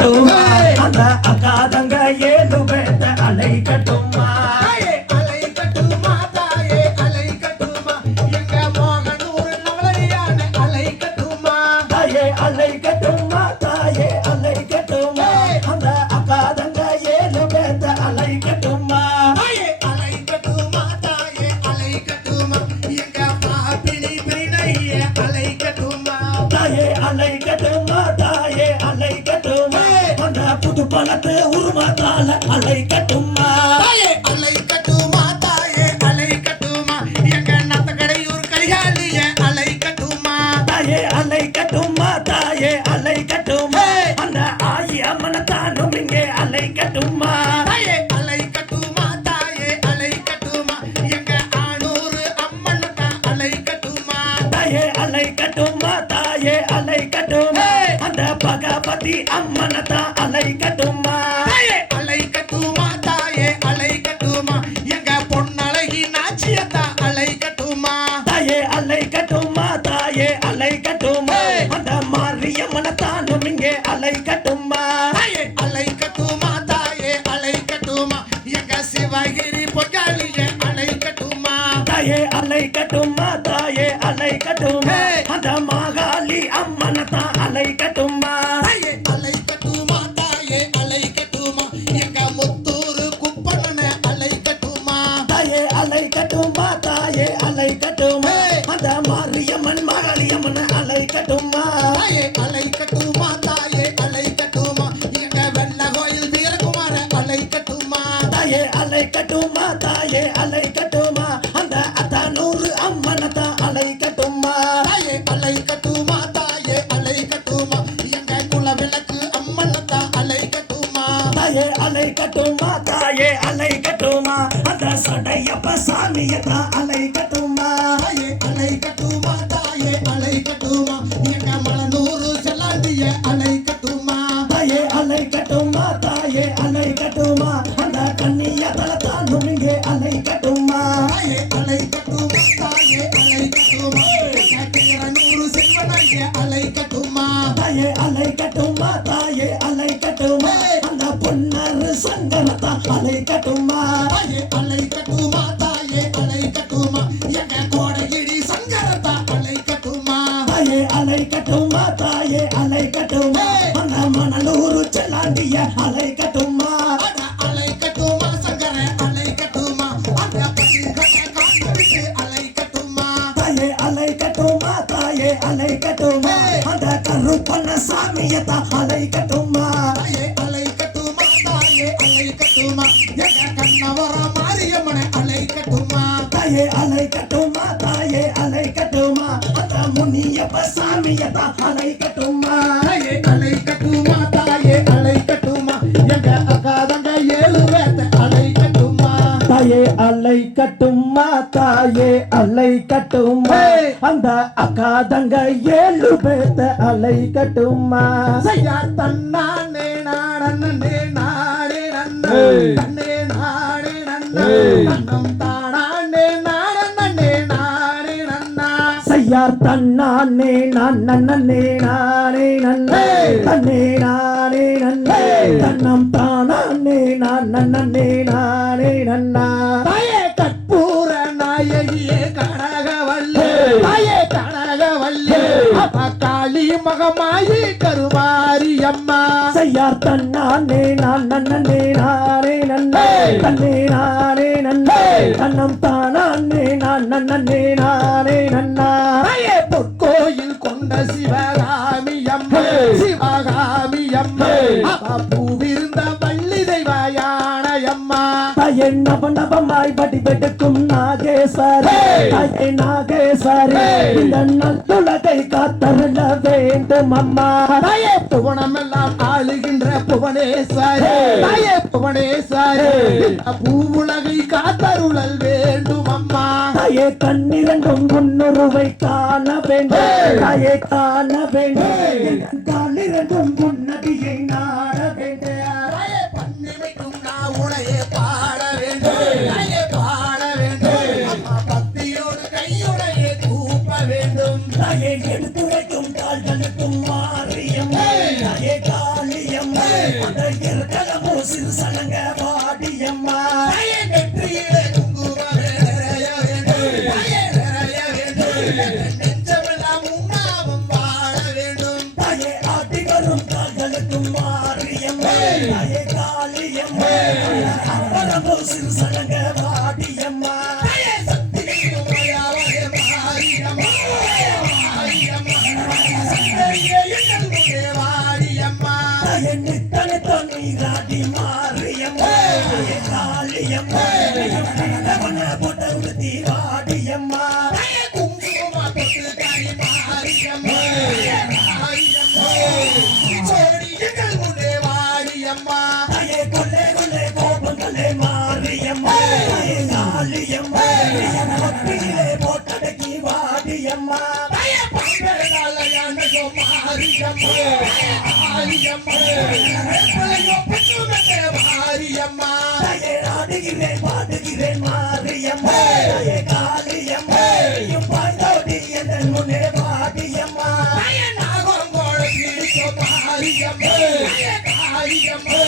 கட்டுமா அந்த அக்காதங்க ஏழு பேத்த அலை கட்டுமா அலை கட்டுமா தாயே அலை கட்டுமா எங்க மோகனூர் நவலடியான அலை கட்டுமா தாயே அலை கட்டுமா தாயே அலை கட்டுமா அந்த அக்காதங்க ஏழு பேத்த அலை கட்டுமா அலை கட்டுமா தாயே அலை கட்டுமா எங்க பாப்பினி பிரினைய அலை கட்டுமா தாயே அலை கட்டுமா தாயே அலை கட்டுமா அந்த புது பழத்து உருவத்தால அலை கட்டுமா அலை கட்டுமா தாயே அலை கட்டுமா எங்க நத்தக்கடையூர் கரிகாலிய அலை கட்டுமா தாயே அலை கட்டுமா தாயே அலை கட்டுமா அந்த ஆயி அம்மன தானும் இங்கே அலை கட்டுமா அலை கட்டுமா தாயே அலை கட்டுமா எங்க ஆனூர் அம்மன் அலை கட்டுமா தாயே அலை கட்டுமா தாயே அலை கட்டுமா அந்த பகவதி அம்மன தான் அலை கட்டுமா அலை கட்டுமா தாயே அலை கட்டுமா எங்க பொன்னழகி நாச்சியத்தா அலை கட்டுமா தாயே அலை கட்டுமா தாயே அலை கட்டுமா அந்த மாரியம்மன தானும் இங்கே அலை கட்டுமா அலை கட்டுமா தாயே அலை கட்டுமா எங்க சிவகிரி பொய்யாளிய அலை கட்டுமா தாயே அலை கட்டுமா தாயே அலை கட்டுமா அந்த மாகாளி அம்மன தான் அலை கட்டுமா அலை கட்டுமா தாயே அலை கட்டுமா எங்க முத்தூரு குப்பனன அலை கட்டுமா தாயே அலை கட்டுமா தாயே அலை கட்டுமா அந்த மாரியம்மன் மாகாளியம்மன் அலை கட்டுமா அலை கட்டுமா தாயே அலை கட்டுமா எங்க வெள்ள கோயில் வீரகுமார அலை கட்டுமா தாயே அலை கட்டுமா தாயே அலை கட்டுமா அந்த அத்தானூறு அம்மன தான் அலை கட்டுமா அலை கட்டுமா தாயே அலை கட்டுமா எங்க குல விளக்கு அம்மனத்தா அலை கட்டுமா தாயே அலை கட்டுமா தாயே அலை கட்டுமா அந்த சடையப்ப சாமியத்தான் அலை கட்டுமா அலை கட்டுமா தாயே அலை கட்டுமா எங்க மலனூரு செல்லாண்டிய அலை கட்டுமா தாயே அலை கட்டுமா தாயே அலை கட்டுமா அந்த கண்ணிய தலத்தானும் இங்கே அலை கட்டுமா அலை கட்டுமா தாயே அலை கட்டுமா நூறு செல்வனைய அலை கட்டுமா தாயே அலை கட்டுமா தாயே அலை கட்டுமா அந்த பொன்னரு சங்கரத்தா அலை கட்டுமா அலை கட்டுமா தாயே அலை கட்டுமா எங்க கோடகிரி சங்கரத்தா அலை கட்டுமா தாயே அலை கட்டுமா தாயே அலை கட்டுமா அந்த மணலூரு செல்லாண்டிய அலை கட்டுமா அலை கட்டுமா சங்கர அலை கட்டுமா அந்த பசுங்கட்ட காத்தடிக்கு அலை கட்டுமா தாயே அலை கட்டுமா தாயே அலை கட்டுமா அந்த கருப்பண்ண சாமியத்தா அலை கட்டுமா அலை கட்டுமா தாயே அலை கட்டுமா எங்க கண்ணவர மாரியம்மனை அலை கட்டுமா தாயே அலை கட்டுமா தாயே அலை கட்டுமா அந்த முனியப்ப சாமியத்தா அலை கட்டுமா அலை கட்டுமா தாயே அலை கட்டுமா எங்க அக்காதங்க ஏழு வேத்த அலை கட்டுமா தாயே அலை கட்டுமா தாயே அலை கட்டுமா அந்த அக்காதங்க ஏழு பேத்த அலை கட்டுமா செய்யா தன்னானே நாடனே நாடே நன்னே தன்னே நாடே நன்னே தன்னம் தானானே நாடனே நாடே நன்னா செய்யார் தன்னானே நான் நன்னே நானே நன்னே தன்னே நானே நன்னே தன்னம் தானானே நான் நன்னே நானே நன்னா தாயே கற்பூர நாயகியே கனகவல்லே தாயே கனகவல்லே அப்ப காளி மகமாயி கருமாரி அம்மா செய்யார் தன்னானே நான் நன்னே நானே நன்னே தன்னே நானே நன்னே தன்னம் தானானே நான் நன்னே நானே நன்னா தாயே பொற்கோயில் கொண்ட சிவகாமி அம்மா சிவகாமி அம்மா அப்ப பூவிருந்த வள்ளி தெய்வ யானையம்மா தாயே நவநவமாய் வடிவெடுக்கும் நாகேஸ்வரி தாயே நாகேஸ்வரி இந்த நல்லுலகை காத்தருள வேண்டும் அம்மா தாயே புவனமெல்லாம் ஆளுகின்ற புவனேஸ்வரி தாயே புவனேஸ்வரி பூவுலகை காத்தருளல் வேண்டும் அம்மா தாயே கண்ணிரண்டும் முன்னுருவை காண வேண்டும் தாயே காண வேண்டும் கண்ணிரண்டும் முன்னடியை நாட வேண்டும் தாயே பன்னிமைக்கும் நான் உனையே பாட வேண்டும் தாயே பாட வேண்டும் அம்மா பக்தியோடு கையுடையே கூப்ப வேண்டும் தாயே எடுத்துரைக்கும் கால்களுக்கும் மாறியம் தாயே காளியம் அந்த இருக்கலமோ சிறு சலங்க வாடியம்மா தாயே நெற்றியிலே குங்குமமே நிறைய வேண்டும் தாயே நிறைய வேண்டும் நெஞ்சமெல்லாம் உண்ணாவும் வாழ வேண்டும் தாயே ஆட்டி வரும் கால்களுக்கும் மாரியம்மா தாயே காளியம்மா அம்பலமோ சிறு சலங்க வாடியம்மா தாயே சக்தியும் மயாவகே மாரியம்மா மாரியம்மா சங்கரியே எங்கள் முன்னே வாடியம்மா தாயே நித்தனை நீராடி மாரியம்மா தாயே காளியம்மா கணவன போட்ட உடுத்தி வாடியம்மா தாயே குங்குமமா தொட்டு கை மாரியம்மா மாரியம்மா சோடி எங்கள் முன்னே வாடியம்மா தாயே கொல்லே கொல்லே கோபங்களே மாரியம்மா தாயே காளியம்மா பக்தியிலே போட்டடக்கி வாடியம்மா தாயே பம்பெருநாளையானதோ மாரியம்மா மாரியம்மா வேப்பலையோ பச்சுமெத்தே மாரியம்மா தாயே ஆடுகிறேன் பாடுகிறேன் மாரியம்மா தாயே காளியம்மா நீயும் பாய்ந்தோடி என் முன்னே வாடியம்மா தாயே நாகோங்கோள கிடிக்கோ மாரியம்மா தாயே காளியம்மா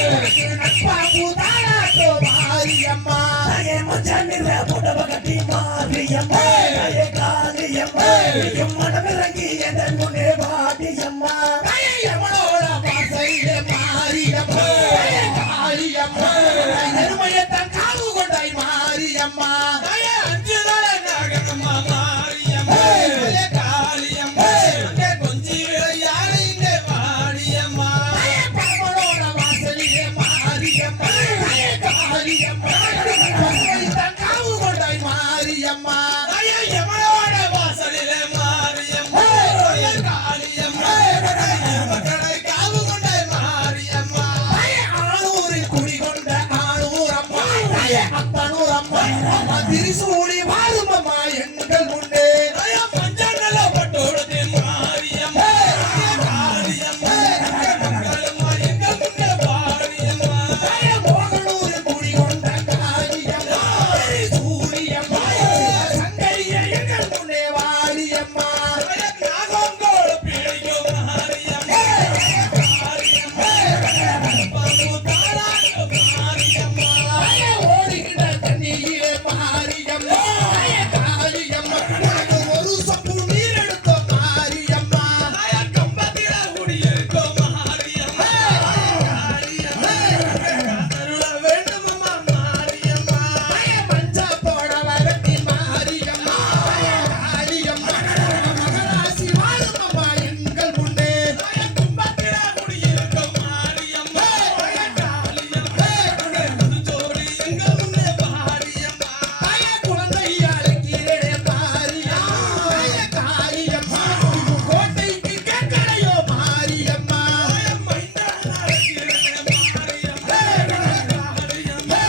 நட்பா பூதாளாட்டோ மாரியம்மா தாயே மச்சானிற புடவ கட்டி மாரியம்மா தாயே காளியம்மா நீயும் மனமிறங்கி என் முன்னே வாடியம்மா தாயே எவனோட வாசையிலே மாரியம்மா தாயே காளியம்மா எருமையை தன் காவு கொண்டாய் மாரியம்மா தாயே அஞ்சுதல நாகம்மா மாரியம்மா தாயே காளியம்மா அங்கே கொஞ்சி விளையாடு இங்கே வாடியம்மா தாயே பரமனோட வாசலிலே மாரியம்மா தாயே காளியம்மா பசுவை தன் காவு கொண்டாய் மாரியம்மா தாயே எவனோட வாசலிலே மாரியம்மா தாயே காளியம்மா மக்களை காவு கொண்டாய் மாரியம்மா தாயே ஆணூரில் குடிகொண்ட ஆணூரம்மா தாயே அத்தனூரம்மா அம்மா திரிசூலி வாழும் அம்மா எங்கள் முன்னே தாயே பஞ்சநல பட்டோடு மாரியம்மா தாயே காளியம்மா மக்களம்மா எங்கள் முன்னே வாடியம்மா தாயே மோகனூரில் குடிகொண்ட காளியம்மா திரிசூலியம்மா சங்கரியே எங்கள் முன்னே வாடியம்மா தாயே நாகோங்கோள பிழைக்கும் மாரியம்மா காளியம்மா பசுதாளாட்டோ மாரியம்மா தாயே ஓடுகின்ற தண்ணியிலே மாரியம்மா தாயே காளியம்மா உனக்கு ஒரு சொம்பு நீர் எடுத்தோ மாரியம்மா தாயே கம்பத்தில குடியிருக்கோ மாரியம்மா காளியம்மா கருள வேண்டுமம்மா மாரியம்மா தாயே மஞ்சா போட வரட்டி மாரியம்மா தாயே காளியம்மா மகராசி வாழுமம்மா எங்கள் முன்னே தாயே கும்பத்தில குடியிருக்கோ மாரியம்மா தாயே காளியம்மா புதுச்சோடி எங்கள் முன்னே மாரியம்மா தாயே குழந்தை அழைக்கிறேனே மாரியம்மா தாயே காளியம்மா கோட்டைக்கு கேட்கலையோ மாரியம்மா தாயே மைந்தான அழைக்கிறேனே மாரியம்மா காளியம்மா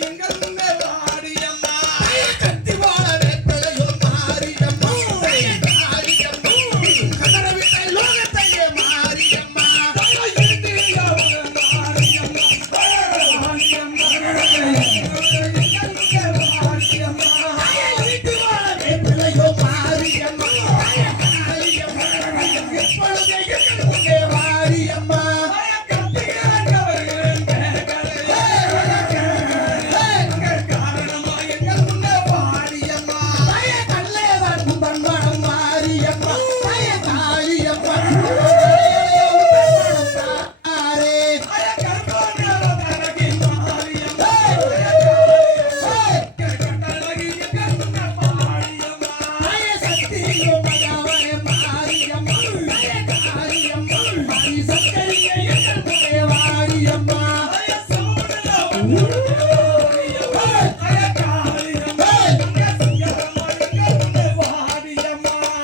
எங்கள் முன்னே வாடியம்மா தாயே கத்தி போல வேப்பிலையோ மாரியம்மா தாயே காளியம்மா கதற விட்ட லோகத்தையே மாரியம்மா தாயே எழுந்திரியோ மாரியம்மா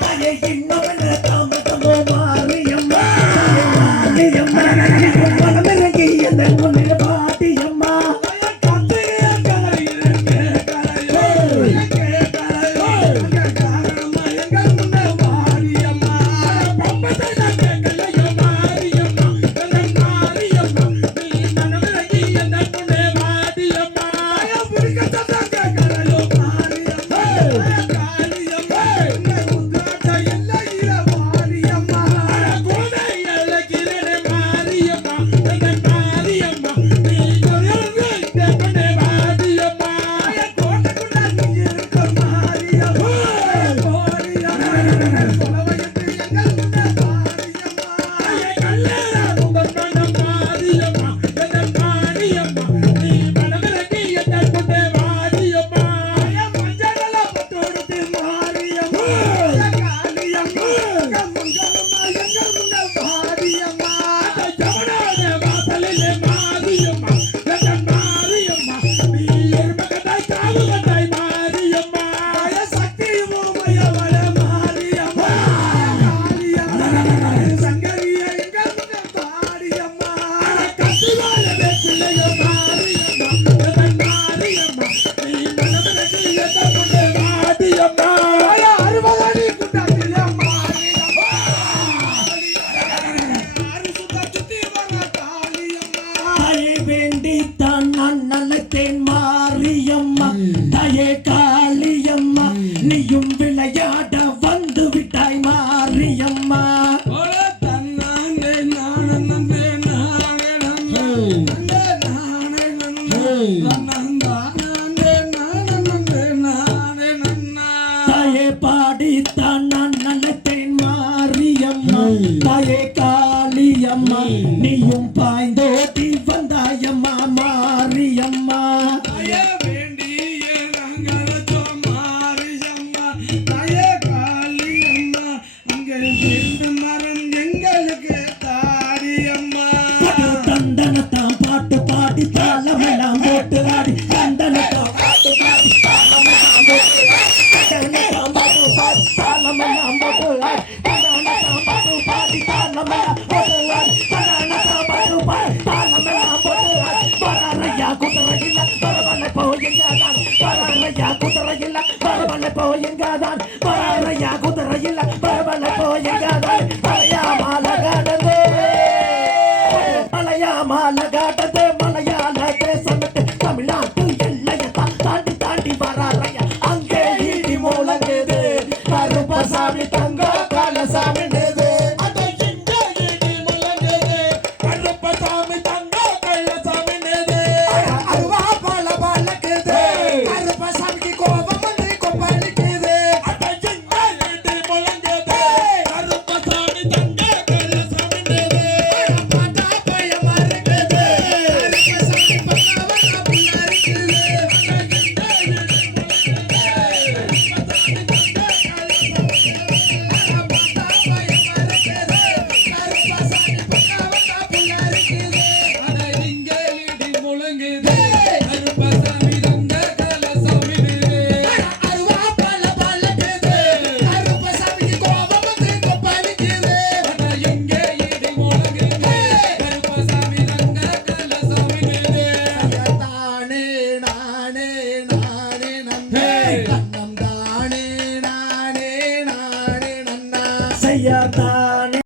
தாயே இன்னவன தாமதமோ மாரியம்மா காளியம்மா மனமிறங்கி என் முன்னே வாடியம்மா மாரியம்மா அழைத்தேன் மாரியம்மா தாயே காளியம்மா நீயும் விளையாட வந்து விட்டாய் மாரியம்மா தாயே பாடித்தான் நான் நினைத்தேன் மாரியம்மா தாயே காளியம்மா நீயும் பாய்ந்தோடி வந்தாயம்மா மாரியம்மா தண்டனத்தான் பாட்டு பாடி தாளமெல்லாம் போட்டு ஆடி தண்டனத்தான் பாட்டு பாடி தாளமெல்லாம் போட்டு ஆடி தண்டனத்தான் பாட்டு பாடி தாளமெல்லாம் போட்டு ஆடி தண்டனத்தான் பாட்டு பாடி தாளமெல்லாம் போட்டு ஆடி தண்டனத்தான் பாட்டு பாடி தாளமெல்லாம் போட்டு ஆடி வராரையா குதிரையில்ல வரவல்ல போயெங்காதான் வராரையா குதிரையில்ல வரவல்ல போயெங்காதான் வராரையா குதிரையில்ல வரவல்ல போயெங்காதான் பழையா மாலை கடந்தே பழையா மாலை